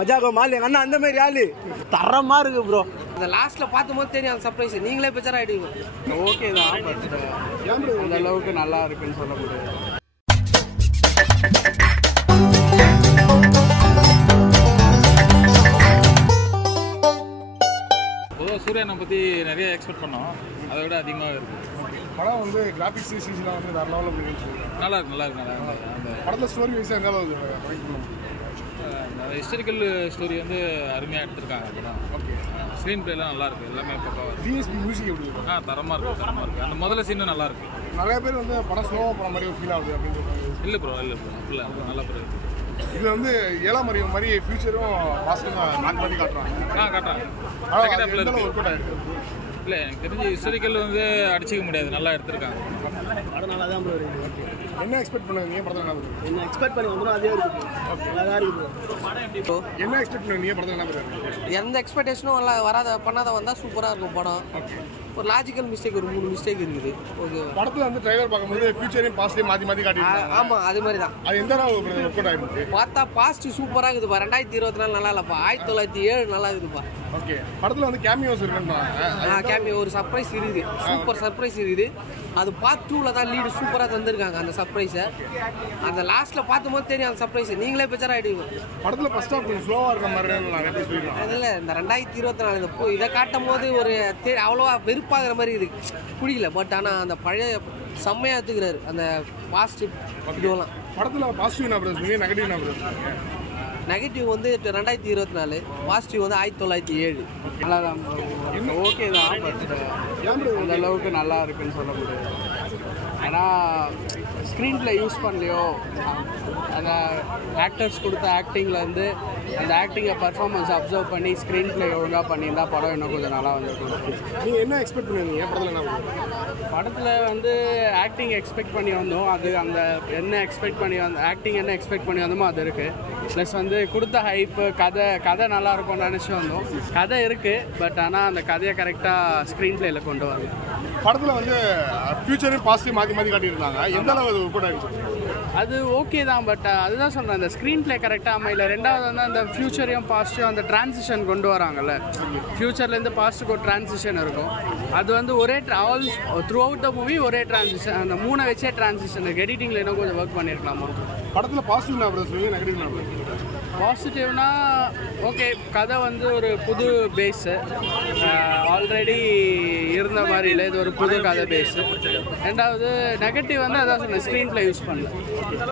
மஜாகோ mall எங்க அண்ணா அந்த மாதிரி ஆளு தரமா இருக்கு ப்ரோ. அந்த லாஸ்ட்ல பார்க்கும்போது தெரியும் அந்த சர்ப்ரைஸ். நீங்களே பிக்சர் ஆயிடுவீங்க. ஓகே தான், பட் அந்த அளவுக்கு நல்லா இருக்குன்னு சொல்ல முடியாது. பொதுவாக சூர்யானை பற்றி நிறைய எக்ஸ்பெக்ட் பண்ணோம், அதை விட அதிகமாக இருக்குது. படம் வந்து கிராஃபிக்ஸ் சீசன்லாம் வந்து வேறு லெவலில் பண்ணிட்டு நல்லா இருக்கு. அந்த படத்தில் ஸ்டோரி வைஸாக எந்த அளவுக்கு ஹிஸ்டாரிக்கல் ஸ்டோரி வந்து அருமையாக எடுத்திருக்காங்க. படம் ஓகே, ஸ்க்ரீன் பிளேலாம் நல்லா இருக்குது, எல்லாமே பக்காவாக. டிஎஸ்பி மியூசிக் எப்படி இருக்கு? தரமாக இருக்குது. அந்த முதல்ல சீனும் நல்லா இருக்கு. நிறைய பேர் வந்து படம் ஸ்லோவாக போகிற மாதிரி ஒரு ஃபீல் ஆகுது அப்படின்னு சொல்லுவாங்க. இல்லை ப்ரோ இல்லை நல்லா ப்ரோ. இது வந்து 7ஆம் அறிவு மாதிரி ஃபியூச்சரும் பாஸ்டும் மாற்றி மாற்றி காட்டுறாங்க. காட்டுறாங்க. ஒர்க் அவுட் ஆகிருக்கு. இல்லை, எனக்கு தெரிஞ்சு ஹிஸ்டாரிக்கல் வந்து அடிச்சிக்க முடியாது, நல்லா எடுத்திருக்காங்க. படம் நல்லா தான் ப்ரோ இருக்கு. என்ன எக்ஸ்பெக்ட் பண்ணுவீங்க படத்தில்? என்ன எக்ஸ்பெக்ட் பண்ணி வந்துடும் அதே இருக்குது. நல்லா தான் இருக்குது. என்ன எக்ஸ்பெக்ட் பண்ணுவீங்க படத்தில்? என்ன பண்ணுவீங்க? எந்த எக்ஸ்பெக்டேஷனும் பண்ணாத வந்தால் சூப்பராக இருக்கும் படம். ஒரு லாஜிக்கல் மிஸ்டேக், ஒரு 3 மிஸ்டேக் இருக்குது. ஓகே, படத்தில் வந்து ட்ரைலர் பார்க்கும்போது ஃபியூச்சரையும் பாஸ்டையும் மாற்றி மாற்றி காட்டியிருக்காங்க. ஆமாம், அது மாதிரி தான். அது எந்த அளவு ஒர்க் அவுட் ஆகிருக்கு? பார்த்தா பாஸ்ட் சூப்பராக இருக்குதுப்பா. 2024 நல்லா இல்லைப்பா, 1907 நல்லா இருக்குதுப்பா. ஓகே, படத்தில் வந்து கேமியோஸ் இருக்குன்றாங்க. கேமியோ ஒரு சர்ப்ரைஸ் இருக்குது, சூப்பர் சர்ப்ரைஸ் இருக்குது. அது பார்ட் 2ல் தான் லீடு சூப்பராக தந்திருக்காங்க அந்த சர்ப்ரைஸை. அந்த லாஸ்ட்டில் பார்க்கும்போது தெரியும் அந்த சர்ப்ரைஸ். நீங்களே பிக்சர் ஆகிடுவீங்க. படத்தில் ஃபர்ஸ்ட் ஆஃப் கொஞ்சம் ஸ்லோவாக இருக்கிற மாதிரி நிறைய பேர் சொல்லிடுறாங்க. அதில் இந்த 2024 இதை காட்டும் போது ஒரு அவ்வளோவா வெறுப்பாகிற மாதிரி இருக்குது, பிடிக்கல. பட் ஆனால் அந்த பழைய செம்மையாக எடுத்துக்கிறாரு அந்த பாசிட்டிவ் இதுவெல்லாம். படத்தில் பாசிட்டிவ் என்ன சொல்லுங்க, நெகட்டிவ் என்ன சொல்லுங்க? நெகட்டிவ் வந்து 2024, பாசிட்டிவ் வந்து 1907. நல்லா தான் ஓகே தான், பட் அந்த அளவுக்கு நல்லா இருக்குன்னு சொல்ல முடியாது. ஏன்னா ஸ்க்ரீன் பிளே யூஸ் பண்ணலையோ, அந்த ஆக்டர்ஸ் கொடுத்த ஆக்டிங்கில் வந்து அந்த ஆக்டிங்கை பர்ஃபார்மன்ஸ் அப்சர்வ் பண்ணி ஸ்க்ரீன் பிளே ஒழுங்காக பண்ணியிருந்தால் படம் இன்னும் கொஞ்சம் நல்லா வந்துருக்கும். நீங்கள் என்ன எக்ஸ்பெக்ட் பண்ணுவீங்க படத்தில்? என்ன படத்தில் வந்து ஆக்டிங் எக்ஸ்பெக்ட் பண்ணி வந்தோம், அது அந்த என்ன எக்ஸ்பெக்ட் பண்ணி ஆக்டிங் என்ன எக்ஸ்பெக்ட் பண்ணி வந்தோமோ அது இருக்குது. ப்ளஸ் வந்து கொடுத்த ஹைப்பு, கதை நல்லா இருக்கும்னு நினச்சி வந்தோம். கதை இருக்குது, பட் ஆனால் அந்த கதையை கரெக்டாக ஸ்க்ரீன் பிளேயில் கொண்டு வரல. படத்தில் வந்து ஃபியூச்சரையும் பாசிட்டிவ் மாற்றி மாற்றி காட்டியிருந்தாங்க. எந்த அளவு ஒர்க் அவுட் ஆகிருக்கு? அது ஓகே தான், பட் அதுதான் சொல்கிறேன், அந்த ஸ்க்ரீன் பிளே கரெக்டாக அமையல. ரெண்டாவது வந்து அந்த ஃபியூச்சரையும் பாஸ்ட்டையும் அந்த டிரான்சிஷன் கொண்டு வராங்கல்ல, ஃபியூச்சர்லேருந்து பாஸ்ட்டுக்கு ஒரு டிரான்சிஷன் இருக்கும். அது வந்து ஒரே த்ரூ அவுட் த மூவி ஒரே டிரான்சிஷன், அந்த 3 வச்சே டிரான்சிஷன் இருக்குது. எடிட்டிங்கில் இன்னும் கொஞ்சம் ஒர்க் பண்ணியிருக்கலாமா? படத்தில் பாசிட்டிவ் என்ன சொல்லுங்க, நெகட்டிவ் என்ன? பாசிட்டிவ்னா ஓகே, கதை வந்து ஒரு புது பேஸு, ஆல்ரெடி இருந்த மாதிரி இல்லை, இது ஒரு புது கதை பேஸு. ரெண்டாவது நெகட்டிவ் வந்து அதான் சொன்னேன், ஸ்க்ரீன் பிளே யூஸ் பண்ணல.